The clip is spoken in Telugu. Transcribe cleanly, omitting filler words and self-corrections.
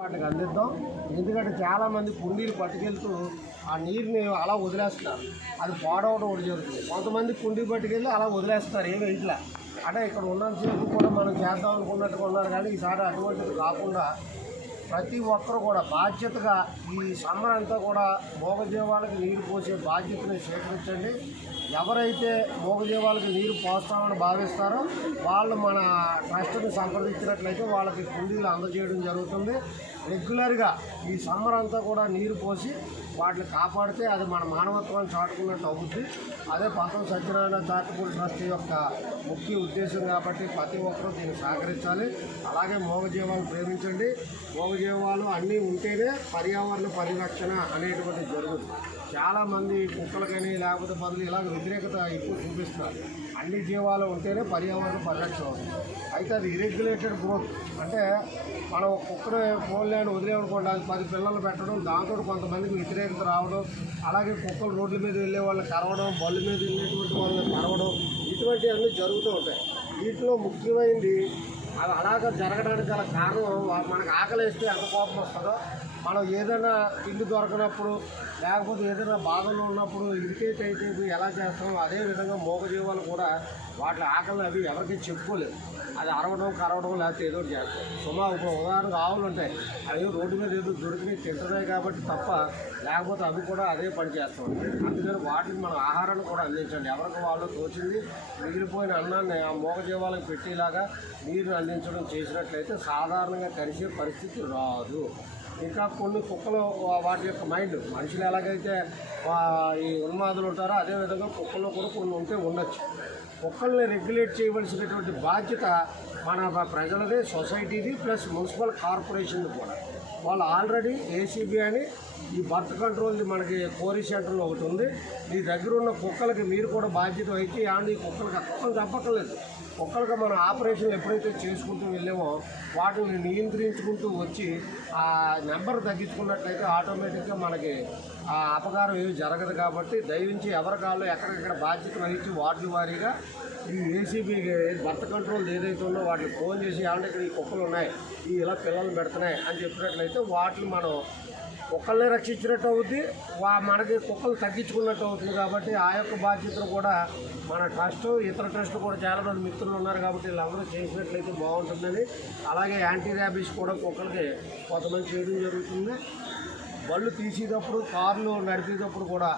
వాటికి అందిద్దాం. ఎందుకంటే చాలామంది కుండీలు పట్టుకెళ్తూ ఆ నీరుని అలా వదిలేస్తారు, అది పాడవడం ఒకటి జరుగుతుంది. కొంతమంది కుండీ పట్టుకెళ్ళి అలా వదిలేస్తారు, ఏమి ఇట్లా అంటే ఇక్కడ ఉన్నంతసేపు కూడా మనం చేద్దాం అనుకున్నట్టుగా ఉన్నారు. కానీ ఈసారి అటువంటిది కాకుండా ప్రతి ఒక్కరు కూడా బాధ్యతగా ఈ సమ్మర్ అంతా కూడా మూగజీవాలకు నీరు పోసే బాధ్యతని స్వీకరించండి. ఎవరైతే మూగజీవాలకు నీరు పోస్తామని భావిస్తారో వాళ్ళు మన ట్రస్ట్ని సంప్రదించినట్లయితే వాళ్ళకి కుండీలు అందజేయడం జరుగుతుంది. రెగ్యులర్గా ఈ సమ్మర్ అంతా కూడా నీరు పోసి వాటిని కాపాడితే అది మన మానవత్వాన్ని చాటుకున్నట్టు అవుతుంది. అదే పంతం సత్యనారాయణ చారిటబుల్ ట్రస్ట్ యొక్క ముఖ్య ఉద్దేశం కాబట్టి ప్రతి ఒక్కరూ దీన్ని సహకరించాలి. అలాగే మూగజీవాలను ప్రేమించండి. మూగజీవాలు అన్నీ ఉంటేనే పర్యావరణ పరిరక్షణ అనేటువంటి జరుగుతుంది. చాలామంది కుక్కలకని లేకపోతే బదులు ఇలాగ వ్యతిరేకత ఎక్కువ చూపిస్తున్నారు. అన్ని జీవాలు ఉంటేనే పర్యావరణ పరిరక్షణ అవుతుంది. అయితే అది ఇరెగ్యులేటెడ్ గ్రోత్ అంటే మనం కుక్కను ఫోన్ ల్యాండ్ వదిలేమనుకోండి, అది 10 పిల్లలు పెట్టడం, దాంతో కొంతమందికి వ్యతిరేకత రావడం, అలాగే కుక్కలు రోడ్ల మీద వెళ్ళే వాళ్ళని కరవడం, బళ్ళ మీద వెళ్ళేటువంటి వాళ్ళని కరవడం, ఇటువంటివన్నీ జరుగుతూ ఉంటాయి. వీటిలో ముఖ్యమైనది అది అలాగ జరగడానికి గల కారణం మనకు ఆకలి వేస్తే ఎంత కోపం వస్తుందో, మనం ఏదైనా ఇల్లు దొరకనప్పుడు లేకపోతే ఏదైనా బాధల్లో ఉన్నప్పుడు ఇరిటేట్ అయితే ఎలా చేస్తామో అదేవిధంగా మూగజీవాలు కూడా వాటి ఆకలిని అవి ఎవరికి చెప్పుకోలేదు. అది అరవడం కరవడం లేకపోతే ఏదో చేస్తాయి. ఇప్పుడు ఉదాహరణకు ఆవులు ఉంటాయి, అవి రోడ్డు మీద ఏదో దొరికి తింటున్నాయి కాబట్టి తప్ప, లేకపోతే అవి కూడా అదే పని చేస్తూ ఉంటాయి. అందుకని వాటికి మనం ఆహారాన్ని కూడా అందించండి. ఎవరికి వాళ్ళు తోచింది మిగిలిపోయిన అన్నాన్ని ఆ మూగజీవాలకు పెట్టేలాగా నీరుని అందించడం చేసినట్లయితే సాధారణంగా కలిసే పరిస్థితి రాదు. ఇంకా కొన్ని కుక్కలు వాటి యొక్క మైండ్ మనుషులు ఎలాగైతే ఈ ఉన్మాదులు ఉంటారో అదేవిధంగా కుక్కల్లో కూడా కొన్ని ఉంటే ఉండొచ్చు. కుక్కల్ని రెగ్యులేట్ చేయవలసినటువంటి బాధ్యత మన ప్రజలది, సొసైటీది, ప్లస్ మున్సిపల్ కార్పొరేషన్ది కూడా. వాళ్ళు ఆల్రెడీ ఏసీబీ అని ఈ బర్త్ కంట్రోల్ది మనకి కోరీ సెంటర్లో ఒకటి ఉంది. మీ దగ్గర ఉన్న కుక్కలకి మీరు కూడా బాధ్యత వహించి ఈ కుక్కలకి కుక్కలు తప్పక్కర్లేదు. కుక్కలకి మనం ఆపరేషన్లు ఎప్పుడైతే చేసుకుంటూ వెళ్ళామో వాటిని నియంత్రించుకుంటూ వచ్చి ఆ నెంబర్ తగ్గించుకున్నట్లయితే ఆటోమేటిక్గా మనకి ఆ అపకారం ఏమి జరగదు. కాబట్టి దయవించి ఎవరి కాళ్ళు ఎక్కడికెక్కడ బాధ్యత వహించి వార్డు వారీగా ఈ ఏసీబీ బర్త్ కంట్రోల్ ఏదైతే ఉందో వాటిని ఫోన్ చేసి ఏమంటే ఇక్కడ ఈ కుక్కలు ఉన్నాయి, ఈ ఇలా పిల్లలు పెడుతున్నాయి అని చెప్పినట్లయితే వాటిని మనం కుక్కల్ని రక్షించినట్టు అవుతుంది, మనకి కుక్కలు తగ్గించుకున్నట్టు అవుతుంది. కాబట్టి ఆ యొక్క బాధ్యతను కూడా మన ట్రస్ట్, ఇతర ట్రస్టులు కూడా చాలామంది మిత్రులు ఉన్నారు కాబట్టి వీళ్ళందరూ చేసినట్లయితే బాగుంటుందని. అలాగే యాంటీ ర్యాబీస్ కూడా కుక్కలకి కొంతమంది చేయడం జరుగుతుంది. బళ్ళు తీసేటప్పుడు, కార్లు నడిపేటప్పుడు కూడా